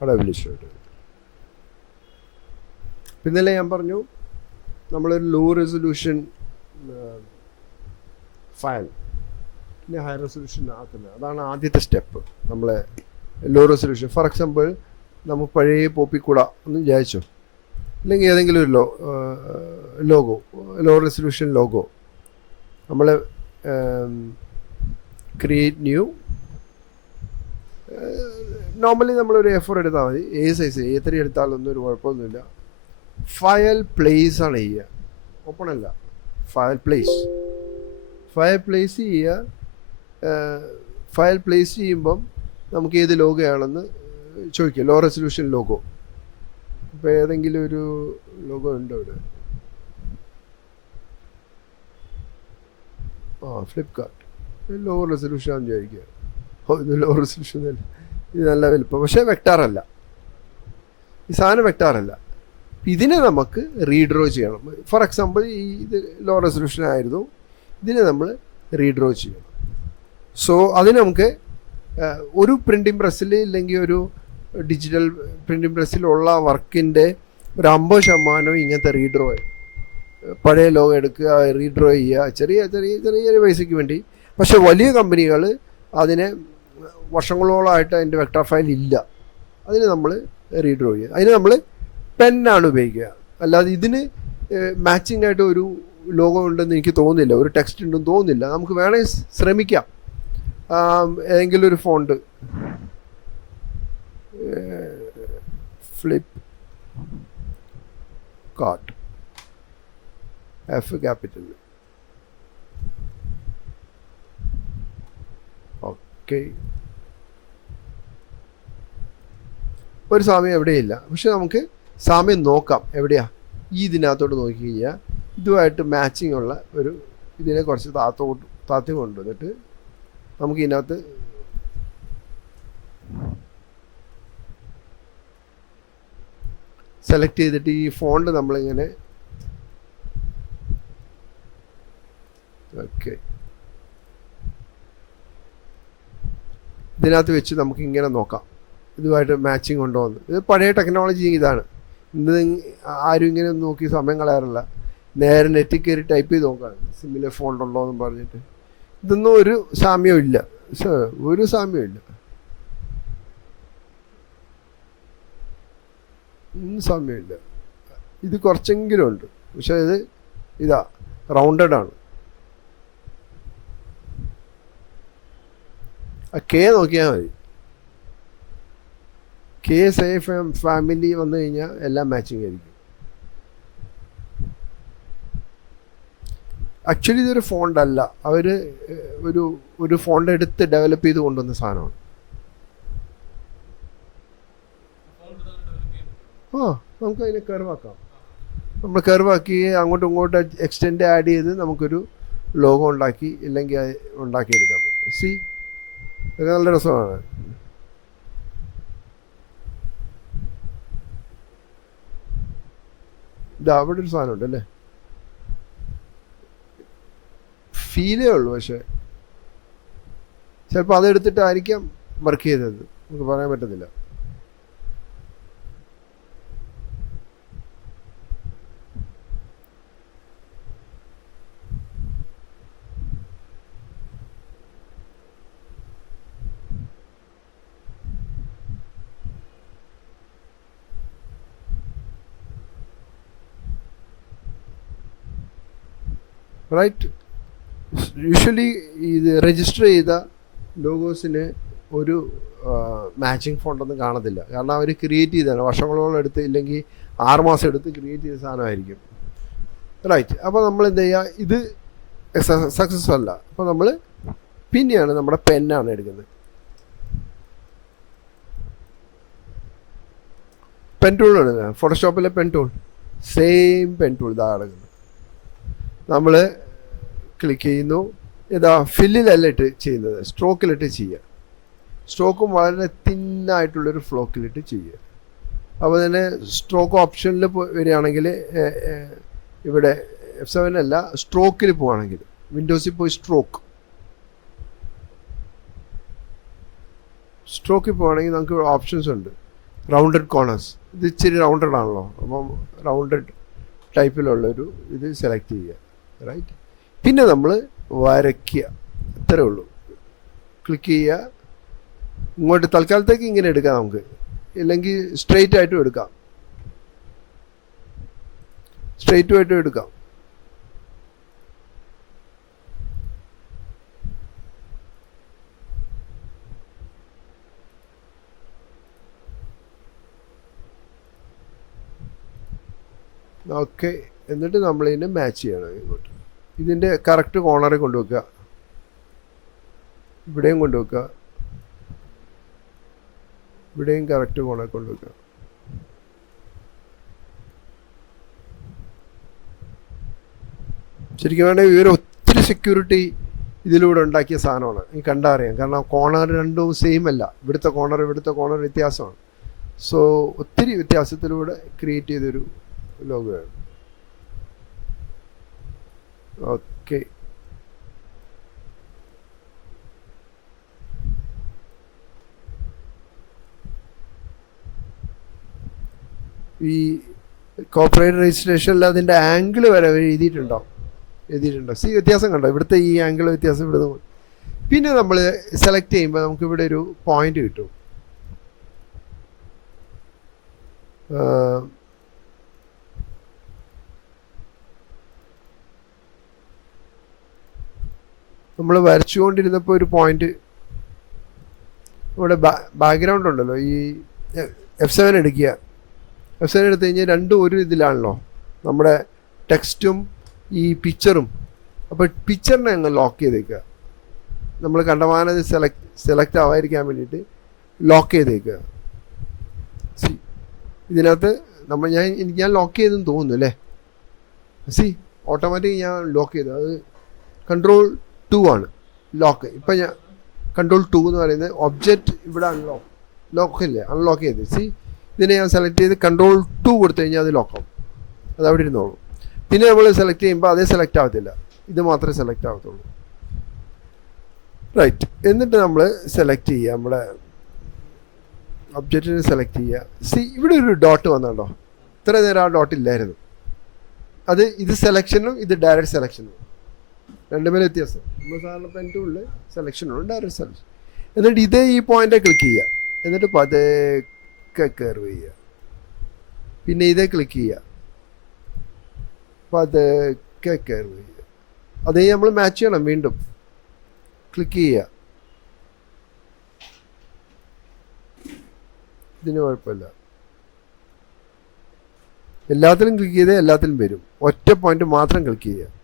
അവിടെ വിളിച്ചിട്ട് പിന്നല്ലേ ഞാൻ പറഞ്ഞു നമ്മളൊരു ലോ റെസൊല്യൂഷൻ ഫയൽ പിന്നെ ഹൈ റെസൊല്യൂഷൻ ആക്കുന്നത്. അതാണ് ആദ്യത്തെ സ്റ്റെപ്പ്. നമ്മളെ ലോ റെസൊല്യൂഷൻ ഫോർ എക്സാമ്പിൾ നമുക്ക് പഴയ പോപ്പിക്കൂട ഒന്ന് വിചാരിച്ചോ, അല്ലെങ്കിൽ ഏതെങ്കിലും ഒരു ലോഗോ, ലോ റെസൊല്യൂഷൻ ലോഗോ നമ്മൾ ക്രിയേറ്റ് ന്യൂ. നോർമലി നമ്മളൊരു A4 എടുത്താൽ മതി, സൈസ് A3 എടുത്താലൊന്നും ഒരു കുഴപ്പമൊന്നുമില്ല. ഫയൽ പ്ലേസ് ആണ് ചെയ്യുക, ഓപ്പൺ അല്ല. ഫയൽ പ്ലേസ് ചെയ്യുക. ഫയൽ പ്ലേസ് ചെയ്യുമ്പം നമുക്ക് ഏത് ലോഗോയാണെന്ന് ചോദിക്കുക. Low resolution logo. ഇപ്പോൾ ഏതെങ്കിലും ഒരു ലോഗോ ഉണ്ടോ ഇവിടെ? ഫ്ലിപ്കാർട്ട് ലോ റെസൊല്യൂഷൻ ആണെന്ന് ചോദിക്കുക. ഇത് ലോ റെസൊല്യൂഷൻ അല്ല, ഇത് നല്ല വലുപ്പം, പക്ഷേ വെക്ടാറല്ല. ഈ സാധനം വെക്ടാറല്ല. ഇതിനെ നമുക്ക് റീഡ്രോ ചെയ്യണം. ഫോർ എക്സാമ്പിൾ ഇത് ലോ റെസൊല്യൂഷൻ ആയിരുന്നു, ഇതിനെ നമ്മൾ റീഡ്രോ ചെയ്യണം. സോ അതിന് നമുക്ക് ഒരു പ്രിൻറ്റിംഗ് പ്രസ്സിൽ ഇല്ലെങ്കിൽ ഒരു ഡിജിറ്റൽ പ്രിൻറ്റിംഗ് പ്രസ്സിലുള്ള വർക്കിൻ്റെ ഒരു 50% ഇങ്ങനത്തെ റീഡ്രോ, പഴയ ലോഗോ എടുക്കുക, റീഡ്രോ ചെയ്യുക, ചെറിയ ചെറിയ ചെറിയ പൈസയ്ക്ക് വേണ്ടി. പക്ഷേ വലിയ കമ്പനികൾ അതിനെ വർഷങ്ങളോളമായിട്ട് അതിൻ്റെ വെക്ടർ ഫയൽ ഇല്ല, അതിന് നമ്മൾ റീഡ്രോ ചെയ്യുക. അതിന് നമ്മൾ പെന്നാണ് ഉപയോഗിക്കുക. അല്ലാതെ ഇതിന് മാച്ചിങ് ആയിട്ട് ഒരു ലോഗോ ഉണ്ടെന്ന് എനിക്ക് തോന്നുന്നില്ല, ഒരു ടെക്സ്റ്റ് ഉണ്ടെന്ന് തോന്നുന്നില്ല. നമുക്ക് വേണമെങ്കിൽ ശ്രമിക്കാം. ഏതെങ്കിലും ഒരു font, flip cart, F capital. Okay, ഒരു സാമ്യം എവിടെയില്ല. പക്ഷെ നമുക്ക് സാമ്യം നോക്കാം. എവിടെയാ? ഇതിനകത്തോട്ട് നോക്കി കഴിഞ്ഞാൽ ഇതുമായിട്ട് മാച്ചിങ് ഉള്ള ഒരു ഇതിനെ കുറച്ച് താത്തി കൊണ്ടുവന്നിട്ട് നമുക്ക് ഇതിനകത്ത് സെലക്ട് ചെയ്തിട്ട് ഈ ഫോണ്ട് നമ്മളിങ്ങനെ ഓക്കെ ഇതിനകത്ത് വെച്ച് നമുക്ക് ഇങ്ങനെ നോക്കാം ഇതുമായിട്ട് മാച്ചിങ് ഉണ്ടോ എന്ന്. ഇത് പഴയ ടെക്നോളജി ഇതാണ്. ഇന്ന് ആരും ഇങ്ങനെ നോക്കി സമയം കളയാറില്ല. നേരെ നെറ്റിൽ കയറി ടൈപ്പ് ചെയ്ത് നോക്കുകയാണ് സിമിലർ ഫോണ്ട് ഉണ്ടോ എന്ന് പറഞ്ഞിട്ട്. ഇതൊന്നും ഒരു സാമ്യവും ഇല്ല, ഒരു സാമ്യവും ഇല്ല, സാമ്യമില്ല. ഇത് കുറച്ചെങ്കിലും ഉണ്ട്, പക്ഷെ ഇത് ഇതാ റൗണ്ടഡ് ആണ്. കെ നോക്കിയാൽ മതി. കെ സേഫ് ഫാമിലി വന്നു കഴിഞ്ഞാൽ എല്ലാം മാച്ചിങ് ആയിരിക്കും. ആക്ച്വലി ഇതൊരു ഫോണ്ട് അല്ല, അവർ ഒരു ഫോണ്ട് എടുത്ത് ഡെവലപ്പ് ചെയ്ത് കൊണ്ടുവന്ന സാധനമാണ്. നമുക്ക് അതിനെ കർവാക്കാം. നമ്മൾ കർവാക്കി അങ്ങോട്ടും ഇങ്ങോട്ടും എക്സ്റ്റെൻഡ് ആഡ് ചെയ്ത് നമുക്കൊരു ലോഗോ ഉണ്ടാക്കി ഇല്ലെങ്കിൽ ഉണ്ടാക്കിയെടുക്കാൻ പറ്റും. സി, ഇതൊക്കെ നല്ല രസമാണ്. ഇതാ അവിടെ ഒരു സാധനം ഉണ്ട് അല്ലേ, ഫീലേ ഉള്ളൂ. പക്ഷെ ചിലപ്പോൾ അതെടുത്തിട്ടായിരിക്കാം വർക്ക് ചെയ്തത്, നമുക്ക് പറയാൻ പറ്റത്തില്ല. റൈറ്റ്. യൂഷ്വലി ഇത് രജിസ്റ്റർ ചെയ്ത ലോഗോസിന് ഒരു മാച്ചിങ് ഫോണ്ടൊന്നും കാണത്തില്ല. കാരണം അവർ ക്രിയേറ്റ് ചെയ്തതാണ്, വർഷങ്ങളോളം എടുത്ത് ഇല്ലെങ്കിൽ 6 മാസം എടുത്ത് ക്രിയേറ്റ് ചെയ്ത സാധനമായിരിക്കും. റൈറ്റ്. അപ്പോൾ നമ്മൾ എന്ത് ചെയ്യുക, ഇത് സക്സസ്ഫുൾ അല്ല. അപ്പോൾ നമ്മൾ പിന്നെയാണ് നമ്മുടെ പെന്നാണ് എടുക്കുന്നത്. പെൻ ടൂൾ എടുക്കുക, ഫോട്ടോഷോപ്പിലെ pen tool, same pen tool ഇതാ കിടക്കുന്നത്. നമ്മൾ ക്ലിക്ക് ചെയ്യുന്നു. ഇതാ ഫില്ലിലല്ല ഇട്ട് ചെയ്യുന്നത്, സ്ട്രോക്കിലിട്ട് ചെയ്യുക. സ്ട്രോക്കും വളരെ തിന്നായിട്ടുള്ളൊരു ഫ്ലോക്കിലിട്ട് ചെയ്യുക. അപ്പോൾ തന്നെ സ്ട്രോക്ക് ഓപ്ഷനിൽ വരികയാണെങ്കിൽ ഇവിടെ F7 അല്ല, സ്ട്രോക്കിൽ പോവുകയാണെങ്കിൽ വിൻഡോസിൽ പോയി സ്ട്രോക്കിൽ പോവുകയാണെങ്കിൽ നമുക്ക് ഓപ്ഷൻസ് ഉണ്ട്. Rounded corners. ഇത് ഇച്ചിരി റൗണ്ടഡ് ആണല്ലോ, അപ്പം റൗണ്ടഡ് ടൈപ്പിലുള്ളൊരു ഇത് സെലക്ട് ചെയ്യുക. റൈറ്റ്. പിന്നെ നമ്മൾ വരയ്ക്കുക, ഇത്രേ ഉള്ളൂ. ക്ലിക്ക് ചെയ്യുക. ഇങ്ങോട്ട് തൽക്കാലത്തേക്ക് ഇങ്ങനെ എടുക്കാം നമുക്ക്, ഇല്ലെങ്കിൽ സ്ട്രെയിറ്റ് ആയിട്ടും എടുക്കാം, സ്ട്രെയിറ്റുമായിട്ടും എടുക്കാം. ഓക്കെ. എന്നിട്ട് നമ്മളിതിനെ മാച്ച് ചെയ്യണം ഇങ്ങോട്ട്. ഇതിൻ്റെ കറക്റ്റ് കോർണറിൽ കൊണ്ടുവെക്കുക, ഇവിടെയും കൊണ്ടുവെക്കുക, ഇവിടെയും കറക്റ്റ് കോർണറിൽ കൊണ്ടുവെക്കുക. ശരിക്കും വേണമെങ്കിൽ ഇവർ ഒത്തിരി സെക്യൂരിറ്റി ഇതിലൂടെ ഉണ്ടാക്കിയ സാധനമാണ്. ഈ കണ്ടാൽ അറിയാം, കാരണം കോർണർ രണ്ടും സെയിം അല്ല. ഇവിടുത്തെ കോർണർ വ്യത്യാസമാണ്. സോ ഒത്തിരി വ്യത്യാസത്തിലൂടെ ക്രിയേറ്റ് ചെയ്തൊരു ലോഗോയാണ്. ഓക്കെ. ഈ കോർപ്പറേറ്റ് രജിസ്ട്രേഷനിൽ അതിൻ്റെ ആംഗിൾ വരെ എഴുതിയിട്ടുണ്ടോ? സി വ്യത്യാസം കണ്ടോ? ഇവിടുത്തെ ഈ ആംഗിൾ വ്യത്യാസം ഇവിടുന്ന്. പിന്നെ നമ്മൾ സെലക്ട് ചെയ്യുമ്പോൾ നമുക്ക് ഇവിടെ ഒരു പോയിന്റ് കിട്ടും. നമ്മൾ വരച്ചുകൊണ്ടിരുന്നപ്പോൾ ഒരു പോയിന്റ് ഇവിടെ ബാക്ക്ഗ്രൗണ്ട് ഉണ്ടല്ലോ, ഈ F7 എടുക്കുക. F7 എടുത്തു കഴിഞ്ഞാൽ രണ്ടും ഒരു ഇതിലാണല്ലോ, നമ്മുടെ ടെക്സ്റ്റും ഈ പിക്ചറും. അപ്പോൾ പിക്ചറിനെ അങ്ങ് ലോക്ക് ചെയ്തേക്കുക. നമ്മൾ കണ്ടമാനം സെലക്ട് ആവാതിരിക്കാൻ വേണ്ടിയിട്ട് ലോക്ക് ചെയ്തേക്കുക. ഇതിനകത്ത് ഞാൻ ലോക്ക് ചെയ്തെന്ന് തോന്നുന്നു അല്ലേ? ഓട്ടോമാറ്റിക് ഞാൻ ലോക്ക് ചെയ്തു. അത് Ctrl+2 ആണ് ലോക്ക്. ഇപ്പം ഞാൻ Ctrl+2 എന്ന് പറയുന്നത് ഒബ്ജക്റ്റ് ഇവിടെ ലോക്ക് ചെയ്ത്. ഇതിനെ ഞാൻ സെലക്ട് ചെയ്ത് Ctrl+2 കൊടുത്തു കഴിഞ്ഞാൽ അത് ലോക്കാവും, അത് അവിടെ ഇരുന്നോളൂ. പിന്നെ നമ്മൾ സെലക്ട് ചെയ്യുമ്പോൾ അതേ സെലക്ട് ആവത്തില്ല, ഇത് മാത്രമേ സെലക്ട് ആവത്തുള്ളൂ. റൈറ്റ്. എന്നിട്ട് നമ്മൾ സെലക്ട് ചെയ്യുക, നമ്മുടെ ഒബ്ജക്റ്റിനെ സെലക്ട് ചെയ്യുക. ഇവിടെ ഒരു ഡോട്ട് വന്നുണ്ടോ? ഇത്ര നേരം ആ ഡോട്ട് ഇല്ലായിരുന്നു. ഇത് സെലക്ഷനും ഇത് ഡയറക്റ്റ് സെലക്ഷനും രണ്ടുമേലും വ്യത്യാസം. നമ്മൾ സാധാരണ പെൻ ടൂളിൽ സെലക്ഷനുണ്ട്, ഡയറക്റ്റ് സെലക്ഷൻ. എന്നിട്ട് ഈ പോയിന്റ് ക്ലിക്ക് ചെയ്യുക. എന്നിട്ട് പതുക്കെ കർവ് ചെയ്യുക. പിന്നെ ക്ലിക്ക് ചെയ്യുക, പതുക്കെ കർവ് ചെയ്യുക. അതേ നമ്മൾ മാച്ച് ചെയ്യണം. വീണ്ടും ക്ലിക്ക് ചെയ്യുക. ഇതിന് കുഴപ്പമില്ല, എല്ലാത്തിലും ക്ലിക്ക് ചെയ്താൽ എല്ലാത്തിലും വരും. ഒറ്റ പോയിന്റ് മാത്രം ക്ലിക്ക് ചെയ്യുക.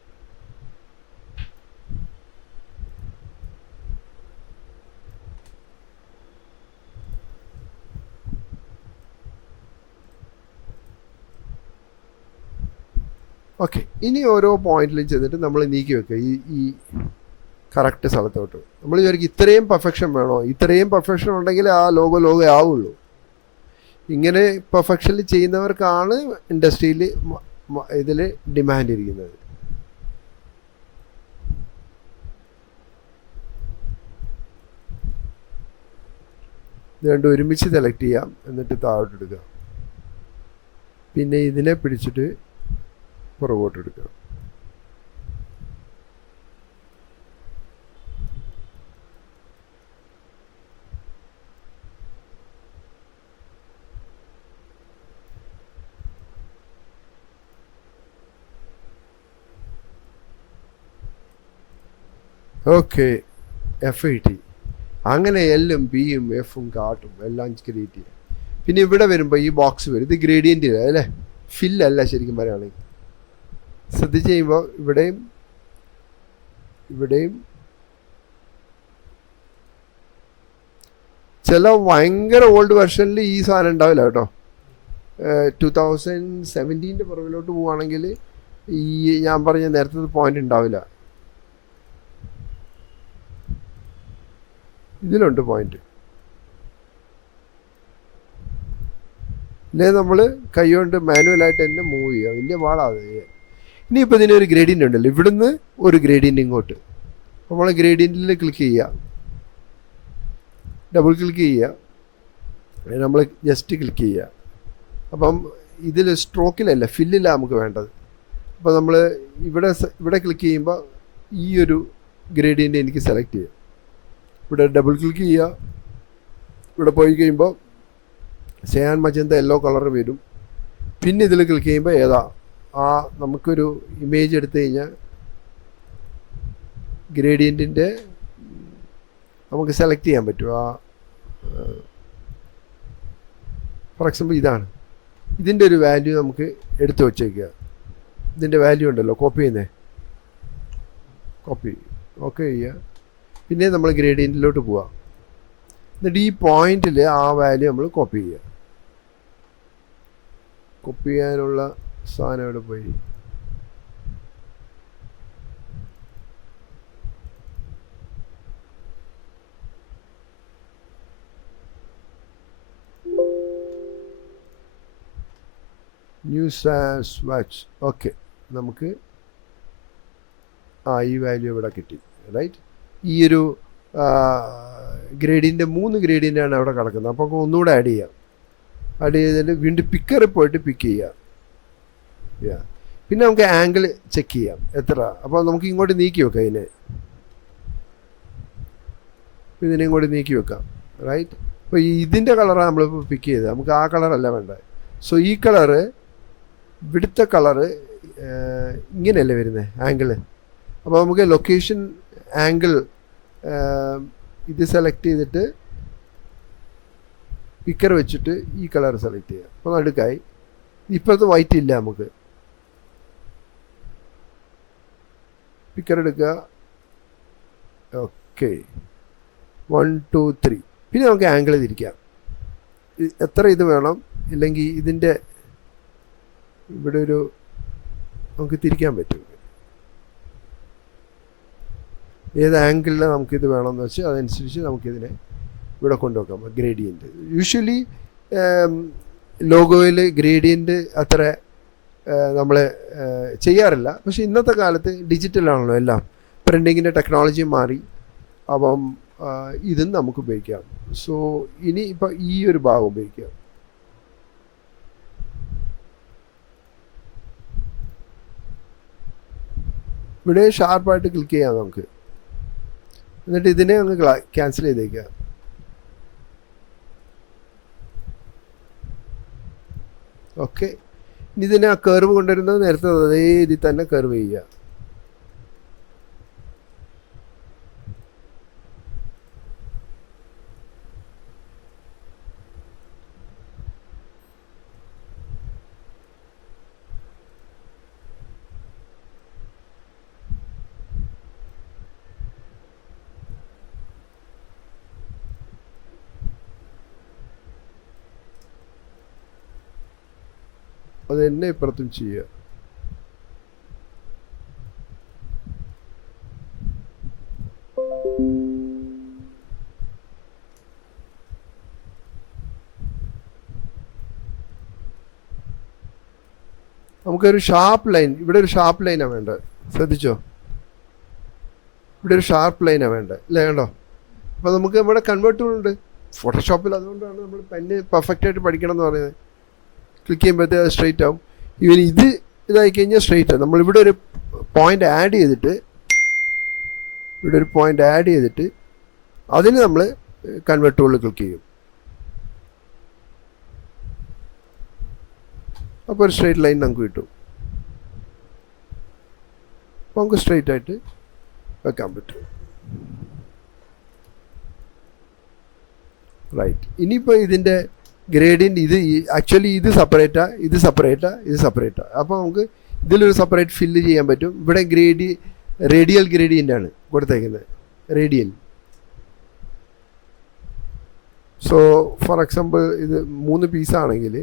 ഓക്കെ. ഇനി ഓരോ പോയിന്റിലും ചെന്നിട്ട് നമ്മൾ നീക്കി വെക്കുക ഈ കറക്റ്റ് സ്ഥലത്തോട്ട്. നമ്മൾ വിചാരിക്കും ഇത്രയും പെർഫെക്ഷൻ വേണോ? ഇത്രയും പെർഫെക്ഷൻ ഉണ്ടെങ്കിൽ ആ ലോഗോ ആവുള്ളൂ. ഇങ്ങനെ പെർഫെക്ഷനിൽ ചെയ്യുന്നവർക്കാണ് ഇൻഡസ്ട്രിയിൽ ഇതിൽ ഡിമാൻഡ് ഇരിക്കുന്നത്. ഇത് രണ്ടും ഒരുമിച്ച് സെലക്ട് ചെയ്യാം. എന്നിട്ട് താഴോട്ട് എടുക്കുക. പിന്നെ ഇതിനെ പിടിച്ചിട്ട് പുറകോട്ട് എടുക്കുക. ഓക്കെ. F8. അങ്ങനെ എല്ലും ബിയും എഫും കാട്ടും എല്ലാം ക്രിയേറ്റ് ചെയ്യുക. പിന്നെ ഇവിടെ വരുമ്പോൾ ഈ ബോക്സ് വരും. ഇത് ഗ്രേഡിയൻ്റ് അല്ലേ, ഫില്ലല്ല ശരിക്കും പറയുകയാണെങ്കിൽ. ശ്രദ്ധിച്ച് കഴിയുമ്പോൾ ഇവിടെയും ചില ഭയങ്കര ഓൾഡ് വെർഷനിൽ ഈ സാധനം ഉണ്ടാവില്ല കേട്ടോ. 2017 പുറകിലോട്ട് പോവുകയാണെങ്കിൽ ഈ ഞാൻ പറഞ്ഞ നേരത്തെ പോയിന്റ് ഉണ്ടാവില്ല. ഇതിലുണ്ട് പോയിന്റ്. ഇല്ലേ നമ്മൾ കൈ കൊണ്ട് മാനുവലായിട്ട് തന്നെ മൂവ് ചെയ്യുക. വലിയ പാടാണ്. ഇനിയിപ്പോൾ ഇതിനൊരു ഗ്രേഡിയൻ്റ് ഉണ്ടല്ലോ, ഇവിടുന്ന് ഒരു ഗ്രേഡിയൻ്റ് ഇങ്ങോട്ട്. നമ്മൾ ഗ്രേഡിയൻറ്റിൽ ക്ലിക്ക് ചെയ്യുക, ഡബിൾ ക്ലിക്ക് ചെയ്യുക. നമ്മൾ ജസ്റ്റ് ക്ലിക്ക് ചെയ്യുക. അപ്പം ഇതിൽ സ്ട്രോക്കിലല്ല, ഫില്ലിലാണ് നമുക്ക് വേണ്ടത്. അപ്പോൾ നമ്മൾ ഇവിടെ ക്ലിക്ക് ചെയ്യുമ്പോൾ ഈ ഒരു ഗ്രേഡിയൻ്റ് എനിക്ക് സെലക്ട് ചെയ്യാം. ഇവിടെ ഡബിൾ ക്ലിക്ക് ചെയ്യുക. ഇവിടെ പോയി കഴിയുമ്പോൾ സയാൻ മജന്ത യെല്ലോ കളർ വരും. പിന്നെ ഇതിൽ ക്ലിക്ക് ചെയ്യുമ്പോൾ ഏതാ നമുക്കൊരു ഇമേജ് എടുത്തു കഴിഞ്ഞാൽ ഗ്രേഡിയൻറ്റിൻ്റെ നമുക്ക് സെലക്ട് ചെയ്യാൻ പറ്റും. ഫോർ എക്സാമ്പിൾ ഇതാണ്. ഇതിൻ്റെ ഒരു വാല്യൂ നമുക്ക് എടുത്തു വച്ചേക്കുക. ഇതിൻ്റെ വാല്യൂ ഉണ്ടല്ലോ, കോപ്പി ചെയ്യുന്നേ, കോപ്പി ഓക്കെ ചെയ്യുക. പിന്നെ നമ്മൾ ഗ്രേഡിയൻറ്റിലോട്ട് പോവാം. എന്നിട്ട് ഈ പോയിന്റിൽ ആ വാല്യൂ നമ്മൾ കോപ്പി ചെയ്യുക. കോപ്പി ചെയ്യാനുള്ള സാധനം ഇവിടെ പോയി. News watch okay. നമുക്ക് ഈ വാല്യൂ ഇവിടെ കിട്ടി, റൈറ്റ്. ഈ ഒരു ഗ്രേഡിൻ്റെ 3 ഗ്രേഡിയൻ്റാണ് അവിടെ കിടക്കുന്നത്. അപ്പോൾ ഒന്നുകൂടെ ആഡ് ചെയ്യാം. ആഡ് ചെയ്തിട്ട് വീണ്ടും പിക്കറിൽ പോയിട്ട് പിക്ക് ചെയ്യാം. പിന്നെ നമുക്ക് ആംഗിൾ ചെക്ക് ചെയ്യാം എത്ര. അപ്പോൾ നമുക്ക് ഇങ്ങോട്ട് നീക്കി വെക്കാം. ഇതിനെ ഇങ്ങോട്ട് നീക്കി വെക്കാം, റൈറ്റ്. അപ്പോൾ ഇതിൻ്റെ കളറാണ് നമ്മളിപ്പോൾ പിക്ക് ചെയ്തത്. നമുക്ക് ആ കളറല്ല വേണ്ടത്. സോ ഈ കളറ്, ഇവിടുത്തെ കളറ് ഇങ്ങനെയല്ലേ വരുന്നത് ആംഗിള്. അപ്പോൾ നമുക്ക് ലൊക്കേഷൻ ആംഗിൾ ഇത് സെലക്ട് ചെയ്തിട്ട് പിക്കർ വെച്ചിട്ട് ഈ കളർ സെലക്ട് ചെയ്യുക. അപ്പോൾ നടുക്കായി. ഇപ്പോഴത്തെ വൈറ്റ് ഇല്ല, നമുക്ക് പിക്കർ എടുക്കുക. ഓക്കെ, 1 2 3. പിന്നെ നമുക്ക് ആംഗിൾ തിരിക്കാം. എത്ര ഇത് വേണം, ഇല്ലെങ്കിൽ ഇതിൻ്റെ ഇവിടെ ഒരു നമുക്ക് തിരിക്കാൻ പറ്റും. ഏത് ആംഗിളിൽ നമുക്കിത് വേണമെന്ന് വെച്ചാൽ അതനുസരിച്ച് നമുക്കിതിനെ ഇവിടെ കൊണ്ടുവെക്കാം. ഗ്രേഡിയൻറ്റ് യൂഷ്വലി ലോഗോയിൽ ഗ്രേഡിയൻറ്റ് അത്ര നമ്മൾ ചെയ്യാറില്ല. പക്ഷെ ഇന്നത്തെ കാലത്ത് ഡിജിറ്റലാണല്ലോ എല്ലാം, പ്രിൻറ്റിങ്ങിൻ്റെ ടെക്നോളജി മാറി. അപ്പം ഇതും നമുക്ക് ഉപയോഗിക്കാം. സോ ഇനി ഇപ്പം ഈ ഒരു ഭാഗം ഉപയോഗിക്കാം. ഇവിടെ ഷാർപ്പായിട്ട് ക്ലിക്ക് ചെയ്യാം നമുക്ക്. എന്നിട്ട് ഇതിനെ അങ്ങ് ക്യാൻസൽ ചെയ്തേക്കുക. ഓക്കെ. ഇനി ഇതിനെ ആ കർവ് കൊണ്ടുവരുന്നത് നേരത്തെ അതേ ഇതിൽ തന്നെ കർവ് ചെയ്യുക. അത് തന്നെ ഇപ്പുറത്തും ചെയ്യുക. നമുക്കൊരു ഷാർപ്പ് ലൈൻ, ഇവിടെ ഒരു ഷാർപ്പ് ലൈനാണ് വേണ്ടത്. ശ്രദ്ധിച്ചോ, ഇവിടെ ഒരു ഷാർപ്പ് ലൈനാണ് വേണ്ടത്, അല്ലേ? കണ്ടോ? അപ്പോൾ നമുക്ക് നമ്മുടെ കൺവേർട്ടുകളുണ്ട് ഫോട്ടോഷോപ്പിൽ. അതുകൊണ്ടാണ് നമ്മൾ പെന്ന് പെർഫെക്റ്റ് ആയിട്ട് പഠിക്കണം എന്ന് പറയുന്നത്. ക്ലിക്ക് ചെയ്യുമ്പോഴത്തേ അത് സ്ട്രെയിറ്റ് ആവും. ഇവൻ ഇതായി കഴിഞ്ഞാൽ സ്ട്രെയിറ്റ് ആവും. നമ്മളിവിടെ ഒരു പോയിൻ്റ് ആഡ് ചെയ്തിട്ട് അതിന് നമ്മൾ കൺവേർട്ട് ടൂളിൽ ക്ലിക്ക് ചെയ്യും. അപ്പോൾ ഒരു സ്ട്രെയിറ്റ് ലൈൻ നമുക്ക് കിട്ടും. അപ്പോൾ നമുക്ക് സ്ട്രെയിറ്റ് ആയിട്ട് വെക്കാൻ പറ്റും. റൈറ്റ്. ഇനിയിപ്പോൾ ഇതിൻ്റെ ഗ്രേഡിയൻ്റ് ആക്ച്വലി ഇത് സെപ്പറേറ്റാ. അപ്പോൾ നമുക്ക് ഇതിലൊരു സെപ്പറേറ്റ് ഫില്ല് ചെയ്യാൻ പറ്റും. ഇവിടെ റേഡിയൽ ഗ്രേഡിയൻ്റാണ് കൊടുത്തേക്കുന്നത്, റേഡിയൽ. സോ ഫോർ എക്സാമ്പിൾ ഇത് 3 പീസാണെങ്കിൽ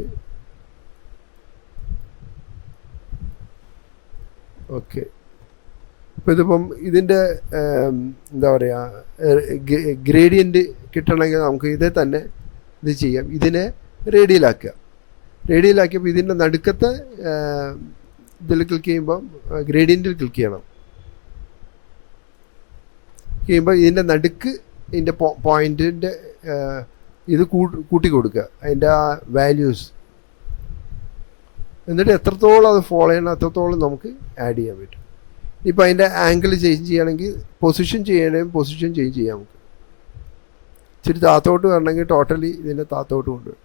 ഓക്കെ. അപ്പോൾ ഇതിപ്പം ഇതിൻ്റെ എന്താ പറയുക, ഗ്രേഡിയൻ്റ് കിട്ടണമെങ്കിൽ നമുക്ക് ഇതേ തന്നെ ഇത് ചെയ്യാം. ഇതിനെ റേഡിയലാക്കിയപ്പോൾ ഇതിൻ്റെ നടുക്കത്തെ ഇതിൽ ക്ലിക്ക് ചെയ്യുമ്പം ഗ്രേഡിയൻറ്റിൽ ക്ലിക്ക് ചെയ്യണം. ഇതിൻ്റെ നടുക്ക് ഇതിൻ്റെ പോയിൻറ്റിൻ്റെ ഇത് കൂട്ടി കൊടുക്കുക അതിൻ്റെ ആ വാല്യൂസ്. എന്നിട്ട് എത്രത്തോളം അത് ഫോളോ ചെയ്യണം അത്രത്തോളം നമുക്ക് ആഡ് ചെയ്യാൻ പറ്റും. ഇപ്പം അതിൻ്റെ ആംഗിൾ ചേഞ്ച് ചെയ്യണമെങ്കിൽ പൊസിഷൻ ചെയ്യണമെങ്കിൽ പൊസിഷൻ ചേഞ്ച് ചെയ്യാം. നമുക്ക് ഇച്ചിരി താത്തോട്ട് വരണമെങ്കിൽ ടോട്ടലി ഇതിൻ്റെ താത്തോട്ട് കൊണ്ടുവരും.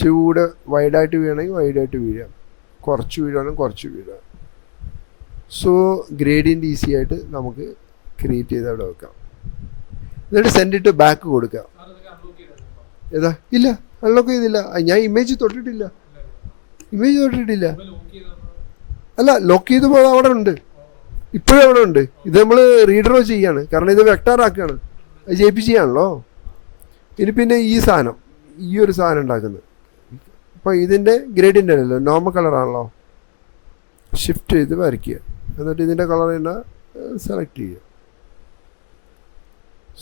ചൂട് വൈഡായിട്ട് വീഴണമെങ്കിൽ വൈഡായിട്ട് വീഴാം, കുറച്ച് വീഴുകയാണെങ്കിൽ കുറച്ച് വീഴാം. സോ ഗ്രേഡിയൻ്റ് ഈസി ആയിട്ട് നമുക്ക് ക്രിയേറ്റ് ചെയ്ത് അവിടെ വെക്കാം. എന്നിട്ട് സെൻഡ് ഇട്ട് ബാക്ക് കൊടുക്കാം. ഏതാ? ഇല്ല, അൺലോക്ക് ചെയ്തില്ല. ഞാൻ ഇമേജ് തൊട്ടിട്ടില്ല. അല്ല, ലോക്ക് ചെയ്തപ്പോൾ അവിടെ ഉണ്ട്, ഇപ്പോഴും അവിടെ ഉണ്ട്. ഇത് നമ്മൾ റീഡറോ ചെയ്യാണ്, കാരണം ഇത് വെക്ടാറാക്കുകയാണ്, അത് ജയിപ്പിച്ചാണല്ലോ. ഇനി പിന്നെ ഈ സാധനം, ഈ ഒരു സാധനം ഉണ്ടാക്കുന്നത്. അപ്പോൾ ഇതിൻ്റെ ഗ്രേഡിയൻ്റ് അല്ലല്ലോ, നോർമൽ കളറാണല്ലോ. ഷിഫ്റ്റ് ചെയ്ത് വരയ്ക്കുക, എന്നിട്ട് ഇതിൻ്റെ കളർ തന്നെ സെലക്ട് ചെയ്യുക.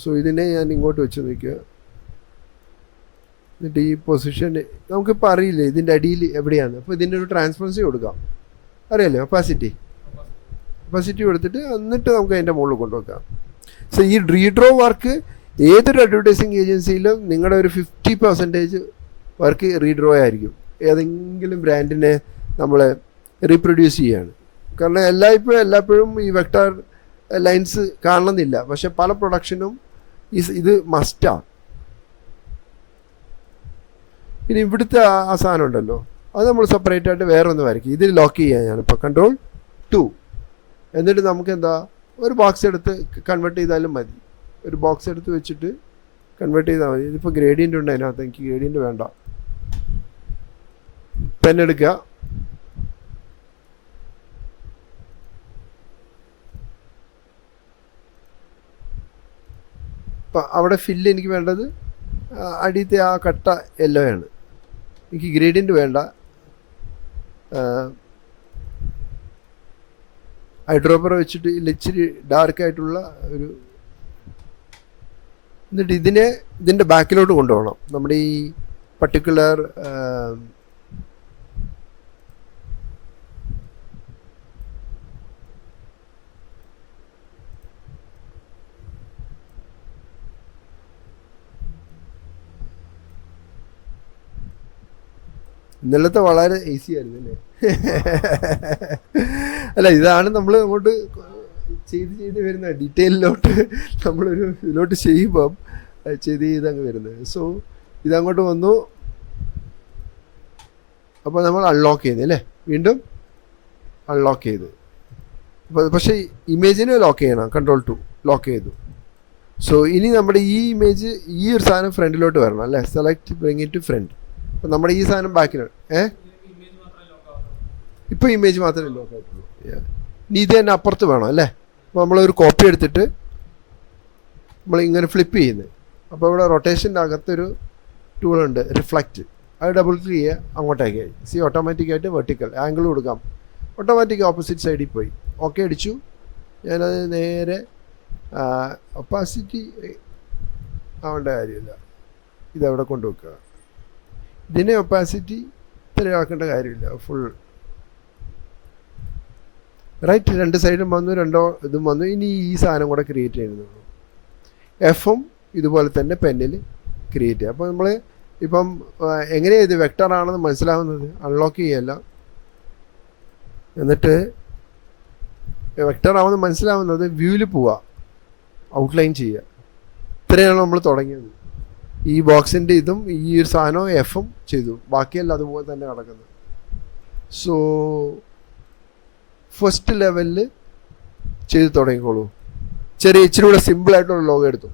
സോ ഇതിനെ ഞാൻ ഇങ്ങോട്ട് വെച്ച് നിൽക്കുക. എന്നിട്ട് ഈ പൊസിഷൻ നമുക്കിപ്പോൾ അറിയില്ലേ ഇതിൻ്റെ അടിയിൽ എവിടെയാണ്. അപ്പോൾ ഇതിൻ്റെ ഒരു ട്രാൻസ്പറൻസി കൊടുക്കാം, അറിയാലോ, ഒപ്പാസിറ്റി കൊടുത്തിട്ട് എന്നിട്ട് നമുക്ക് അതിൻ്റെ മുകളിൽ കൊണ്ടുവെക്കാം. സോ ഈ റീഡ്രോ വർക്ക് ഏതൊരു അഡ്വർടൈസിങ് ഏജൻസിയിലും നിങ്ങളുടെ ഒരു 50% വർക്ക് റീഡ്രോ ആയിരിക്കും. ഏതെങ്കിലും ബ്രാൻഡിനെ നമ്മൾ റീപ്രൊഡ്യൂസ് ചെയ്യാണ്. കാരണം എല്ലായ്പ്പോഴും ഈ വെക്ടർ ലൈൻസ് കാണണമെന്നില്ല, പക്ഷെ പല പ്രൊഡക്ഷനും ഇത് മസ്റ്റാണ്. പിന്നെ ഇവിടുത്തെ ആ സാധനം ഉണ്ടല്ലോ, അത് നമ്മൾ സെപ്പറേറ്റ് ആയിട്ട് വേറെ ഒന്ന് വരയ്ക്കും. ഇതിൽ ലോക്ക് ചെയ്യാൻ ഞാനിപ്പോൾ Ctrl+2. എന്നിട്ട് നമുക്ക് എന്താ ഒരു ബോക്സ് എടുത്ത് കൺവേർട്ട് ചെയ്താലും മതി. ഒരു ബോക്സ് എടുത്ത് വെച്ചിട്ട് കൺവേർട്ട് ചെയ്താൽ മതി. ഇതിപ്പോൾ ഗ്രേഡിയൻ്റ് ഉണ്ട് അതിനകത്ത്, എനിക്ക് ഗ്രേഡിയൻ്റ് വേണ്ട. പെൻ എടുക്കുക, ഇപ്പം അവിടെ ഫില്ല് എനിക്ക് വേണ്ടത് അടിയത്തെ ആ കട്ട യെല്ലോ ആണ്. എനിക്ക് ഗ്രേഡിയൻ്റ് വേണ്ട. ഐഡ്രോപ്പർ വെച്ചിട്ട് ഇച്ചിരി ഡാർക്കായിട്ടുള്ള ഒരു, എന്നിട്ട് ഇതിൻ്റെ ബാക്കിലോട്ട് കൊണ്ടുപോകണം. നമ്മുടെ ഈ പർട്ടിക്കുലർ ഇന്നലത്തെ വളരെ ഈസി ആയിരുന്നു അല്ലേ? അല്ല, ഇതാണ് നമ്മൾ അങ്ങോട്ട് ചെയ്ത് വരുന്ന ഡീറ്റെയിലോട്ട് നമ്മളൊരു ഇതിലോട്ട് ചെയ്യുമ്പം ചെയ്ത് അങ്ങ് വരുന്നത്. സോ ഇതങ്ങോട്ട് വന്നു. അപ്പോൾ നമ്മൾ അൺലോക്ക് ചെയ്തു അല്ലേ, വീണ്ടും അൺലോക്ക് ചെയ്ത്. അപ്പോൾ പക്ഷേ ഇമേജിനെ ലോക്ക് ചെയ്യണം, Ctrl+2 ലോക്ക് ചെയ്തു. സോ ഇനി നമ്മുടെ ഈ ഇമേജ് ഈ ഒരു സാധനം ഫ്രണ്ടിലോട്ട് വരണം അല്ലേ, select bring it to front. അപ്പം നമ്മുടെ ഈ സാധനം ബാക്കിലാണ്. ഇപ്പോൾ ഇമേജ് മാത്രമേ ലോക്ക് ആയിട്ടുള്ളൂ. ഇനി ഇത് തന്നെ അപ്പുറത്ത് വേണം അല്ലേ. അപ്പോൾ നമ്മളൊരു കോപ്പി എടുത്തിട്ട് നമ്മൾ ഇങ്ങനെ ഫ്ലിപ്പ് ചെയ്യുന്നത്. അപ്പോൾ ഇവിടെ റൊട്ടേഷൻ്റെ അകത്തൊരു ടൂളുണ്ട്, റിഫ്ലക്റ്റ്. അത് ഡബിൾ ക്ലിക്ക് ചെയ്യുക, അങ്ങോട്ടേക്ക് ഓട്ടോമാറ്റിക്കായിട്ട് വെർട്ടിക്കൽ ആംഗിൾ കൊടുക്കാം. ഓട്ടോമാറ്റിക് ഓപ്പോസിറ്റ് സൈഡിൽ പോയി ഓക്കെ അടിച്ചു. ഞാനത് നേരെ ഒപ്പാസിറ്റി ആവേണ്ട കാര്യമില്ല, ഇതവിടെ കൊണ്ടുവെക്കുക. ഇതിനെ ഒപ്പാസിറ്റി ഇത്രയാക്കേണ്ട കാര്യമില്ല, ഫുൾ റൈറ്റ്. രണ്ട് സൈഡും വന്നു, രണ്ടോ ഇതും വന്നു. ഇനി ഈ സാധനം കൂടെ ക്രിയേറ്റ് ചെയ്യുന്നുള്ളൂ. എഫും ഇതുപോലെ തന്നെ പെന്നിൽ ക്രിയേറ്റ് ചെയ്യുക. അപ്പോൾ നമ്മൾ ഇപ്പം എങ്ങനെയാണ് ഇത് വെക്ടറാണെന്ന് മനസ്സിലാവുന്നത്? അൺലോക്ക് ചെയ്യല്ല, എന്നിട്ട് വെക്ടറാണെന്ന് മനസ്സിലാവുന്നത് വ്യൂവിൽ പോവുക, ഔട്ട്ലൈൻ ചെയ്യുക. ഇത്രയാണ് നമ്മൾ തുടങ്ങിയത്. ഈ ബോക്സിൻ്റെ ഇതും ഈ ഒരു സാധനവും എഫും ചെയ്തു, ബാക്കിയെല്ലാം അതുപോലെ തന്നെ നടക്കുന്നത്. സോ ഫസ്റ്റ് ലെവലിൽ ചെയ്ത് തുടങ്ങിക്കോളൂ. ഇച്ചിരി കൂടെ സിമ്പിളായിട്ടുള്ള ലോഗോ എടുത്തു.